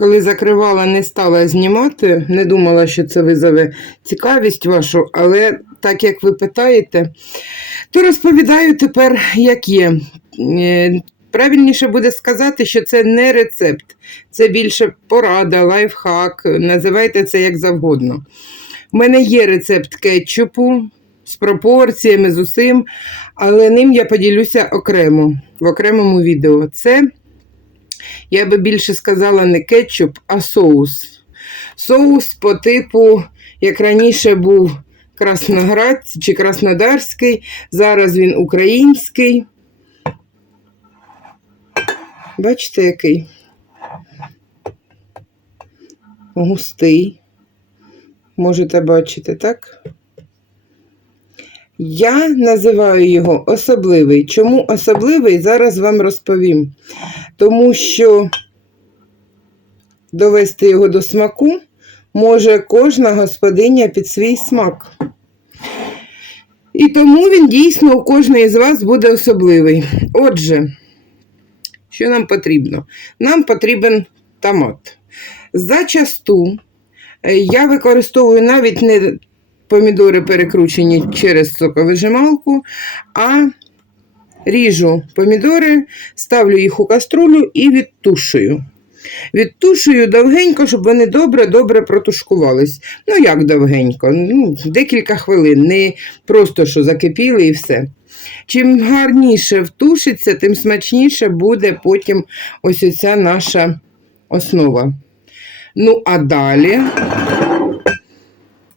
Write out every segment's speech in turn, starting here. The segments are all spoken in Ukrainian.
Коли закривала, не стала знімати, не думала, що це визове цікавість вашу, але так як ви питаєте, то розповідаю тепер, як є. Правильніше буде сказати, що це не рецепт, це більше порада, лайфхак, називайте це як завгодно. У мене є рецепт кетчупу з пропорціями, з усім, але ним я поділюся окремо, в окремому відео. Це я би більше сказала не кетчуп, а соус. Соус по типу, як раніше був Красноград чи Краснодарський, зараз він український. Бачите, який? Густий. Можете бачити, так? Я називаю його особливий. Чому особливий, зараз вам розповім. Тому що довести його до смаку може кожна господиня під свій смак. І тому він дійсно у кожної з вас буде особливий. Отже, що нам потрібно? Нам потрібен томат. Зачасту е, я використовую навіть не помідори перекручені через соковижималку, а ріжу помідори, ставлю їх у каструлю і відтушую. Відтушую довгенько, щоб вони добре-добре протушкувались. Ну, як довгенько? Ну, Декілька хвилин, не просто що закипіли і все. Чим гарніше втушиться, тим смачніше буде потім ось оця наша основа. Ну, а далі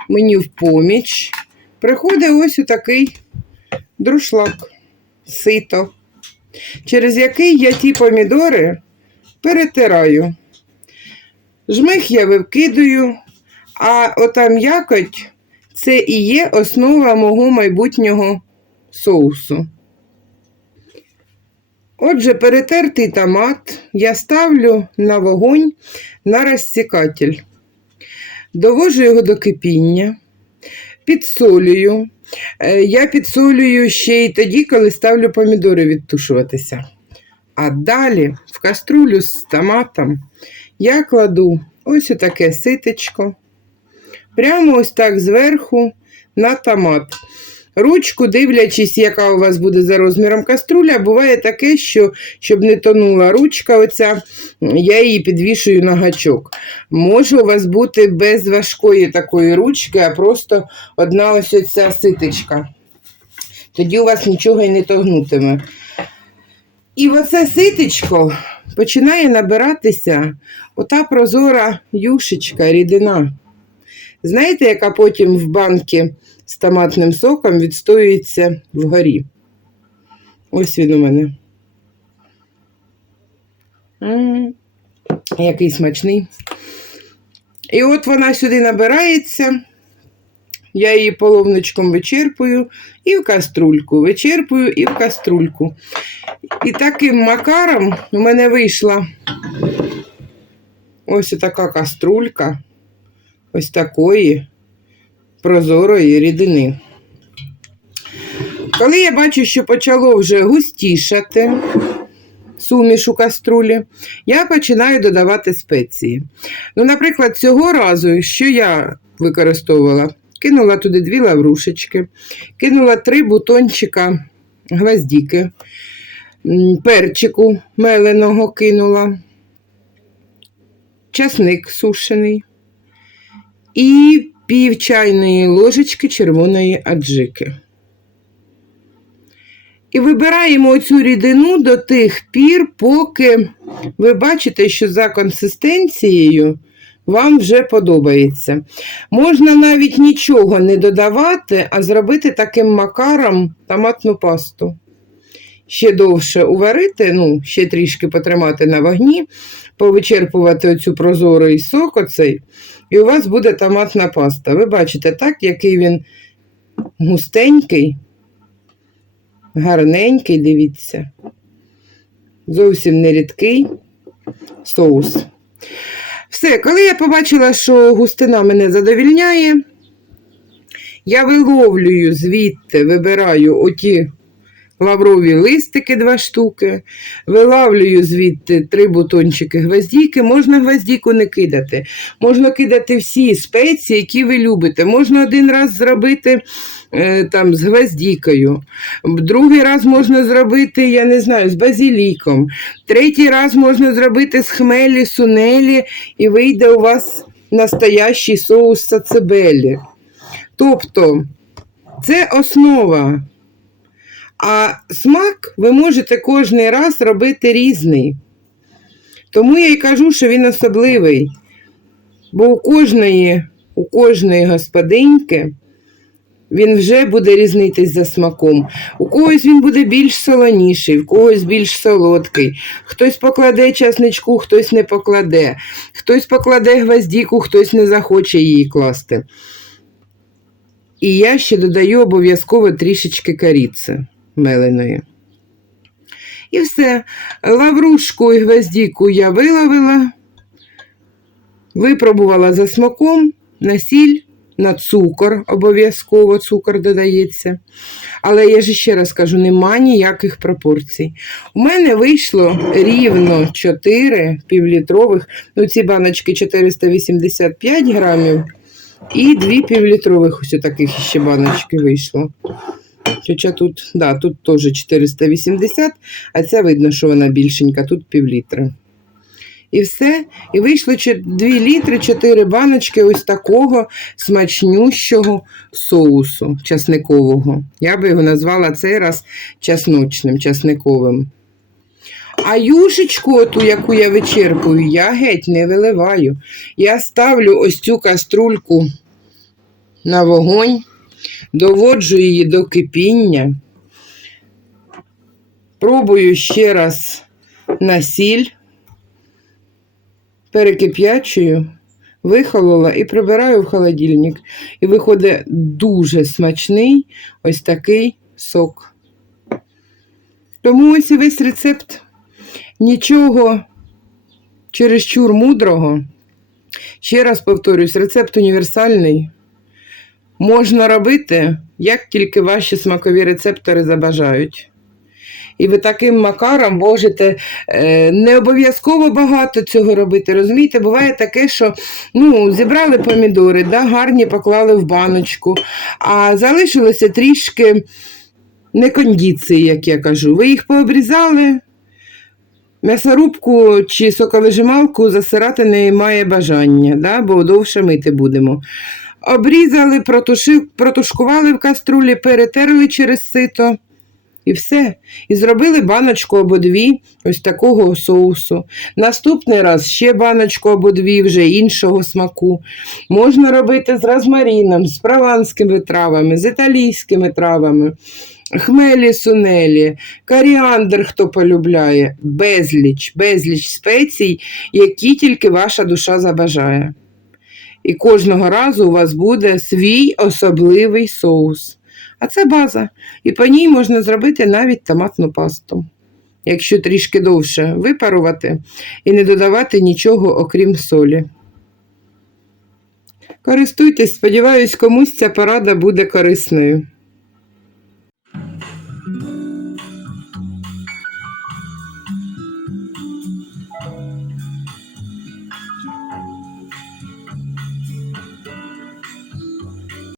мені в поміч приходить ось отакий друшлак, сито, через який я ті помідори перетираю. Жмих я викидаю, а ота м'якоть це і є основа мого майбутнього соусу. Отже, перетертий томат я ставлю на вогонь на розсікатель. Довожу його до кипіння, підсолюю. Е, Я підсолюю ще й тоді, коли ставлю помідори відтушуватися. А далі в каструлю з томатом я кладу ось таке ситечко. Прямо ось так зверху на томат. Ручку, дивлячись, яка у вас буде за розміром каструля, буває таке, що щоб не тонула ручка, оця, я її підвішую на гачок. Може у вас бути без важкої такої ручки, а просто одна ось оця ситечка. Тоді у вас нічого і не тогнутиме. І оце ситечко починає набиратися ота прозора юшечка, рідина. Знаєте, яка потім в банки з томатним соком відстоюється вгорі? Ось він у мене. М, Який смачний. І от вона сюди набирається. Я її половничком вичерпую і в каструльку, вичерпую і в каструльку. І таким макаром у мене вийшла ось така каструлька, ось такої прозорої рідини. Коли я бачу, що почало вже густішати суміш у каструлі, я починаю додавати спеції. Ну, наприклад, цього разу, що я використовувала, кинула туди дві лаврушечки, кинула три бутончика гвоздіки, перчику меленого кинула, часник сушений. І пів чайної ложечки червоної аджики. І вибираємо оцю рідину до тих пір, поки ви бачите, що за консистенцією вам вже подобається. Можна навіть нічого не додавати, а зробити таким макаром томатну пасту. Ще довше уварити, ну, ще трішки потримати на вогні, повичерпувати оцю прозорий сок оцей, і у вас буде томатна паста. Ви бачите, так, який він густенький, гарненький, дивіться. Зовсім не рідкий соус. Все, коли я побачила, що густина мене задовільняє, я виловлюю звідти, вибираю оті лаврові листики два штуки, вилавлюю звідти три бутончики гвоздіки. Можна гвоздіку не кидати. Можна кидати всі спеції, які ви любите. Можна один раз зробити е, там, з гвоздікою. Другий раз можна зробити, я не знаю, з базіліком. Третій раз можна зробити з хмелі, сунелі, і вийде у вас настоящий соус сацебелі. Тобто, це основа. А смак ви можете кожний раз робити різний. Тому я й кажу, що він особливий. Бо у кожної, у кожної господиньки він вже буде різнитись за смаком. У когось він буде більш солоніший, в когось більш солодкий. Хтось покладе часничку, хтось не покладе. Хтось покладе гвоздіку, хтось не захоче її класти. І я ще додаю обов'язково трішечки коріци меленої. І все. Лаврушку і гвоздіку я виловила, випробувала за смаком на сіль, на цукор, обов'язково цукор додається. Але я ж ще раз кажу, нема ніяких пропорцій. У мене вийшло рівно 4 півлітрових, ну ці баночки 485 грамів. І дві півлітрових ось таких ще баночки вийшло. Хоча тут, да, тут теж 480, а це видно, що вона більшенька, тут півлітра. І все. І вийшло 2 літри, 4 баночки ось такого смачнющого соусу часникового. Я би його назвала цей раз часночним, часниковим. А юшечку, оту, яку я вичерпую, я геть не виливаю. Я ставлю ось цю каструльку на вогонь, доводжу її до кипіння, пробую ще раз на сіль, перекип'ячую, вихолола і прибираю в холодильник. І виходить дуже смачний ось такий сок. Тому ось і весь рецепт. Нічого чересчур мудрого. Ще раз повторюсь, рецепт універсальний. Можна робити, як тільки ваші смакові рецептори забажають. І ви таким макаром можете е, не обов'язково багато цього робити. Розумієте, буває таке, що ну, зібрали помідори, да, гарні поклали в баночку, а залишилося трішки некондиції, як я кажу. Ви їх пообрізали. М'ясорубку чи соковижималку засирати не має бажання, да, бо довше мити будемо. Обрізали, протуши, протушкували в каструлі, перетерли через сито. І все. І зробили баночку або дві ось такого соусу. Наступний раз ще баночку або дві вже іншого смаку. Можна робити з розмаріном, з прованськими травами, з італійськими травами, хмелі, сунелі, коріандр, хто полюбляє, безліч, безліч спецій, які тільки ваша душа забажає. І кожного разу у вас буде свій особливий соус. А це база. І по ній можна зробити навіть томатну пасту. Якщо трішки довше випарувати і не додавати нічого, окрім солі. Користуйтесь, сподіваюсь, комусь ця порада буде корисною.